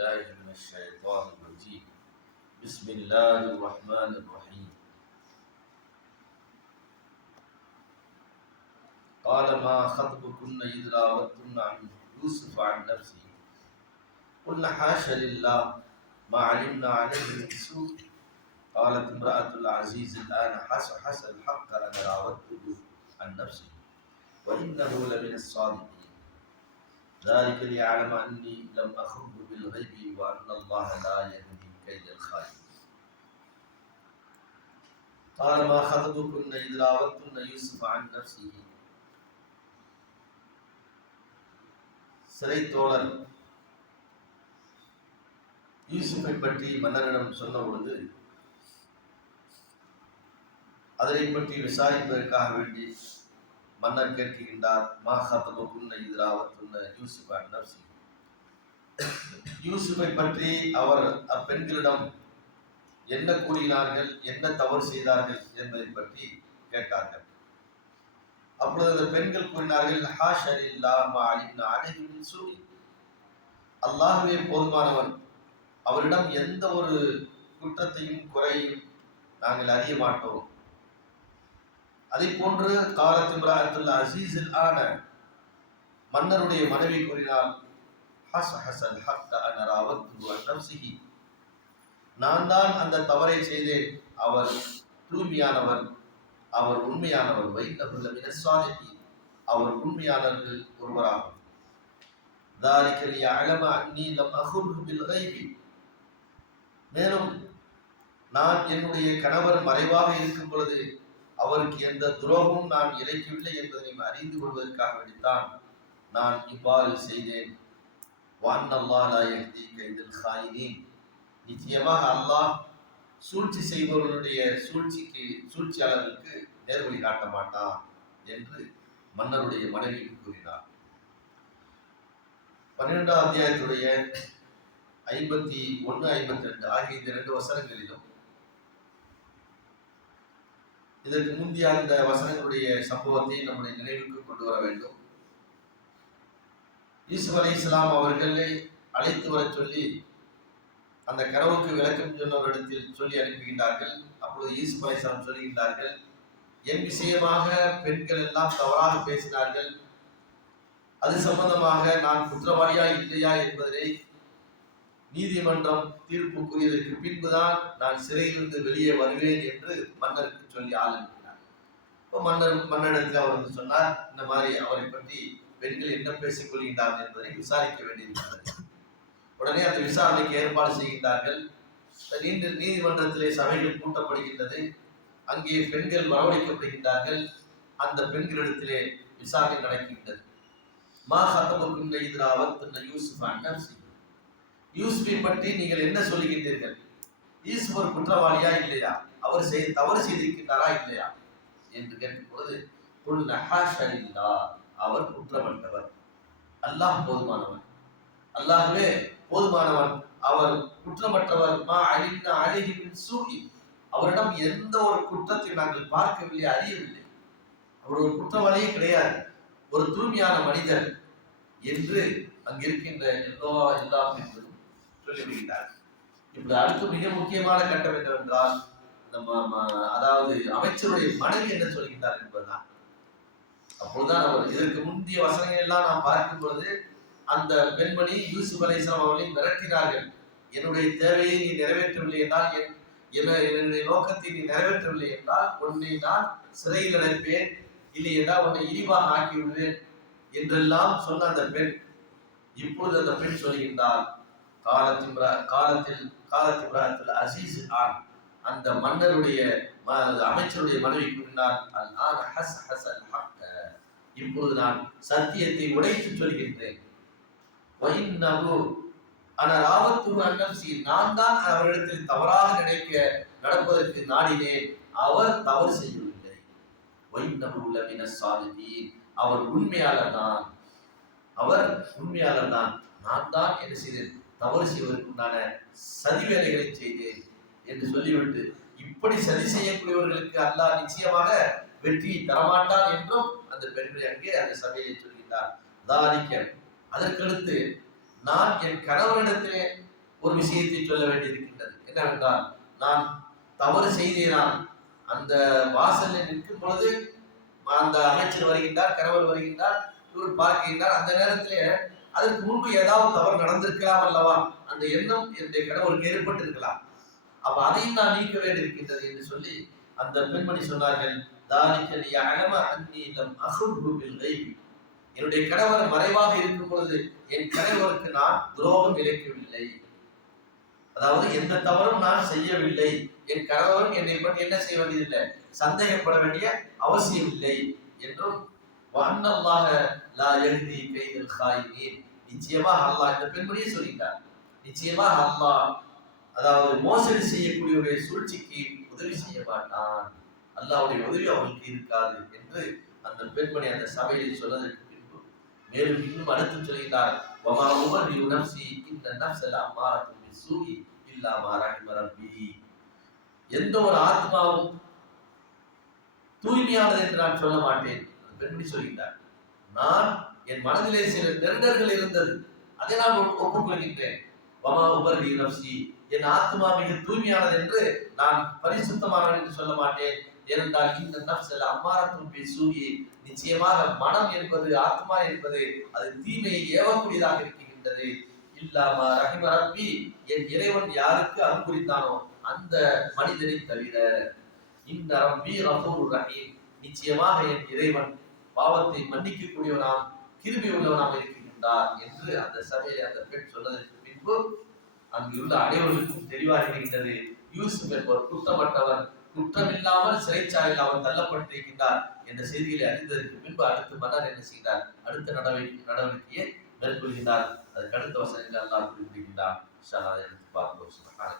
بالله من الشيطان الرجيم. بسم الله الرحمن الرحيم. قال ما خطبكن إذ راوتن عن يوسف عن نفسه قلنا حاش لله ما علمنا عليه من سوء. قالت امرأة العزيز الآن حس الحق أنا راودته عن نفسه وإنه لمن الصادقين ذلك ليعلم أني لم أخنه بالغيب وأن الله لا يهدي كيد الخائن. قال ما خطبكن إذ راوتن يوسف عن نفسه. சிறை தோழர் யூசுஃபை பற்றி மன்னரிடம் சொன்ன பொழுது அதனை பற்றி விசாரிப்பதற்காக வேண்டி மன்னர் கேட்கின்றார். மா ஹதபகுன்ன இத் ராவத்துன்ன யூசுஃப அன் நஃப்ஸி. யூசுஃபை பற்றி அவர் அப்பெண்களிடம் என்ன கூறினார்கள், என்ன தவறு செய்தார்கள் என்பதை பற்றி கேட்டார்கள். அப்பொழுது அந்த பெண்கள் கூறினார்கள், ஹாஷ லில்லாஹ் மா அலிம்னா அலைஹி மின் சூஇ. அல்லாஹ்வே போதுமானவன், அவரிடம் எந்த ஒரு குற்றத்தையும் குறையும் நாங்கள் அறிய மாட்டோம். அதை போன்று காலத் இம்ராஅத்துல் அஸீஸில் ஆன மன்னருடைய மனைவி கூறினார், ஹஸல் ஹக்க அன ராவத்துஹு அன் நஃப்ஸிஹி. நான் தான் அந்த தவறை செய்தேன், அவர் தூய்மையானவர், அவர் உண்மையானவர். வைன்னஹு லமின ஸாதிகீன், அவர் உண்மையானவர்கள் ஒருவராகும். ذلك ليعلم أني لم أخنه بالغيب. மேலும் நான் என்னுடைய கணவர் மறைவாக இருக்கும் பொழுது அவருக்கு எந்த துரோகமும் நான் இழைக்கவில்லை என்பதை அறிந்து கொள்வதற்காக வேண்டித்தான் நான் இவ்வாறு செய்தேன். வஅன்னல்லாஹ லா யஹ்தி கைதல் காயினீன். நிச்சயமாக அல்லாஹ் சூழ்ச்சி செய்பவர்களுடைய சூழ்ச்சியாளர்களுக்கு நேர்வழி காட்ட மாட்டான் என்று மன்னருடைய மனைவி கூறினார். 12ஆம் அத்தியாயத்துடைய 51, 52 ஆகிய இந்த 2 வசனங்களிலும் இதற்கு முந்தைய அந்த வசனங்களுடைய சம்பவத்தை நம்முடைய நினைவுக்கு கொண்டு வர வேண்டும். யூசுப் அலைஹிஸ்ஸலாம் அவர்களை அழைத்து வர சொல்லி அந்த கனவுக்கு விளக்கம் சொன்னவரிடத்தில் சொல்லி அனுப்புகின்றார்கள். அப்பொழுது யூசுப் அலைஹிஸ்ஸலாம் சொல்லுகின்றார்கள், என் விஷயமாக பெண்கள் எல்லாம் தவறாக பேசினார்கள், அது சம்பந்தமாக நான் குற்றவாளியா இல்லையா என்பதை நீதிமன்றம் தீர்ப்பு கூறியதற்கு பின்புதான் நான் சிறையிலிருந்து வெளியே வருவேன் என்று மன்னருக்கு சொல்லி ஆரம்பித்தார். மன்னரிடத்தில் அவர் வந்து சொன்னார், இந்த மாதிரி அவரை பற்றி பெண்கள் என்ன பேசிக் கொள்கின்றார்கள் என்பதை விசாரிக்க வேண்டியிருக்கிறது. உடனே அந்த விசாரணைக்கு ஏற்பாடு செய்கின்றார்கள். நீதிமன்றத்திலே சபைகள் கூட்டப்படுகின்றது. அங்கே பெண்கள் வரவழைக்கப்படுகின்றார்கள். அந்த பெண்களிடத்திலே விசாரணை நடக்கின்றது. மா ஹதபகுன்ன இத் ராவத்துன்ன யூசுஃப அன் நஃப்ஸி. யூசுஃபை பற்றி நீங்கள் என்ன சொல்லுகின்றீர்கள்? யூசுஃப் ஒரு குற்றவாளியா இல்லையா, அவர் தவறு செய்திருக்கின்றாரா இல்லையா என்று கேட்கும் பொழுது குல்னா ஹாஷ லில்லாஹ், அவர் குற்றமற்றவர், அல்லாஹ் போதுமானவன், அல்லாஹ்வே போதுமானவன், அவர் குற்றமற்றவர். மா அலிம்னா அலைஹி மின் சூஇ. அவரிடம் எந்த ஒரு குற்றத்தை நாங்கள் பார்க்கவில்லை, அறியவில்லை. அவர் ஒரு குற்றவாளியே கிடையாது, ஒரு தூய்மையான மனிதர் என்று அங்கிருக்கின்ற எல்லா பெண்களும் சொல்லிவிடுகிறார். இப்படி அடுத்து மிக முக்கியமான கட்டம் என்னவென்றால், அதாவது அமைச்சருடைய மனைவி என்ன சொல்கின்றார் என்பதுதான். அப்பொழுதுதான் அவர் இதற்கு முந்தைய வசனங்கள் எல்லாம் நாம் பார்க்கும் பொழுது அந்த பெண்மணி யூசுப் அலைஹிஸ்ஸலாம் அவர்களை மிரட்டினார்கள். என்னுடைய தேவையை நீ நிறைவேற்றவில்லை என்றால், என்னுடைய நோக்கத்தை நீ நிறைவேற்றவில்லை என்றால் உன்னை நான் சிறையில் அடைப்பேன், இல்லை என்றால் உன்னை இழிவாக ஆக்கி விடுவேன் என்றெல்லாம் சொன்ன அந்த பெண் இப்பொழுது அந்த பெண் சொல்கின்றார், காலத்தில் அசீஸ் ஆன், அந்த மன்னருடைய அமைச்சருடைய மனைவி கூறினார், இப்பொழுது நான் சத்தியத்தை உடைத்து சொல்கின்றேன். நான் தான் அவரிடத்தில் தவறாக நடப்பதற்கு நாடினேன், அவர் தவறு செய்யவில்லை. அவர் உண்மையாளர் தான், நான் தான் என்ன செய்தேன், தவறு செய்வதற்குண்டான சதி வேலைகளை செய்தேன் என்று சொல்லிவிட்டு, இப்படி சதி செய்யக்கூடியவர்களுக்கு அல்லாஹ் நிச்சயமாக வெற்றி தரமாட்டான் என்றும் அந்த பெண்களை அங்கே அந்த சபையை சொல்கின்றார். அதற்கடுத்து நான் என் கணவரிடத்திலே ஒரு விஷயத்தை சொல்ல வேண்டியிருக்கின்றது. என்னவென்றால், நான் தவறு செய்தேனால் அந்த வாசலில் நிற்கும் பொழுது அந்த அமைச்சர் வருகின்றார், கணவர் வருகின்றார், இவர் பார்க்கின்றார். அந்த நேரத்திலே அதற்கு முன்பு ஏதாவது தவறு நடந்திருக்கலாம் அல்லவா, அந்த எண்ணம் என்னுடைய கணவருக்கு ஏற்பட்டிருக்கலாம். அப்ப அதையும் நான் நீக்க வேண்டியிருக்கின்றது என்று சொல்லி அந்த பெண்மணி சொன்னார்கள், என்னுடைய கணவர் மறைவாக இருக்கும் பொழுது என் கணவருக்கு நான் துரோகம் இழைக்கவில்லை, அதாவது எந்த தவறும் நான் செய்யவில்லை, என் கணவரும் என்னை பற்றி என்ன செய்ய வேண்டியதில்லை, சந்தேகப்பட வேண்டிய அவசியம் இல்லை என்றும், நிச்சயமாக அல்லாஹ், இந்த பெண்மணியே சொல்கிறார், நிச்சயமாக அல்லாஹ் அதாவது மோசடி செய்யக்கூடியவருடைய சூழ்ச்சிக்கு உதவி செய்ய மாட்டான், அல்லாஹ்வுடைய உதவி அவனுக்கு இருக்காது என்று அந்த பெண்மணி அந்த சபையில் சொன்னதற்கு பின்பு மேலும் இன்னும் அடுத்து சொல்கிறார், எந்த ஒரு ஆத்மாவும் தூய்மையானது என்று நான் சொல்ல மாட்டேன். பெண்மணி சொல்கிறார், நான் என் மனதிலே சில நெருடர்கள் இருந்தது, அதை நான் ஒப்புக்கொள்கின்றேன். என் ஆத்மா மிக தூய்மையானது என்று நான் பரிசுத்தமானவன் என்று சொல்ல மாட்டேன். ஏனென்றால் இந்த நஃப்ஸ் அம்மாரத்தும் பிஸ்ஸூஇ, நிச்சயமாக மனம் என்பது, ஆத்மா என்பது அது தீமையை ஏவக்கூடியதாக இருக்கின்றது. இல்லாமா ரஹிம ரப்பி, என் இறைவன் யாருக்கு அருள் புரிந்தானோ அந்த மனிதனை தவிர. இந்த ரப்பி கஃபூருர் ரஹீம், நிச்சயமாக என் இறைவன் பாவத்தை மன்னிக்கக்கூடியவனாம், கிருபை உள்ளவனாக இருக்கின்றார் என்று அந்த சபையை அந்த பெண் சொன்னதற்கு பின்பு அங்குள்ள அனைவருக்கும் தெளிவாக இருக்கின்றது, யூசுப் என்பவர் குற்றமற்றவர், குற்றமில்லாமல் சிறைச்சாலையில் அவர் தள்ளப்பட்டிருக்கின்றார் என்ற செய்திகளை அறிந்ததற்கு பின்பு அடுத்து மன்னர் என்ன செய்கிறார், அடுத்த நடவடிக்கையை மேற்கொள்கிறார். அதுக்கு அடுத்த வசனங்கள் அல்லாஹ் குறிப்பிடுகின்றார். இன்ஷா அல்லாஹ் பார்ப்போம்.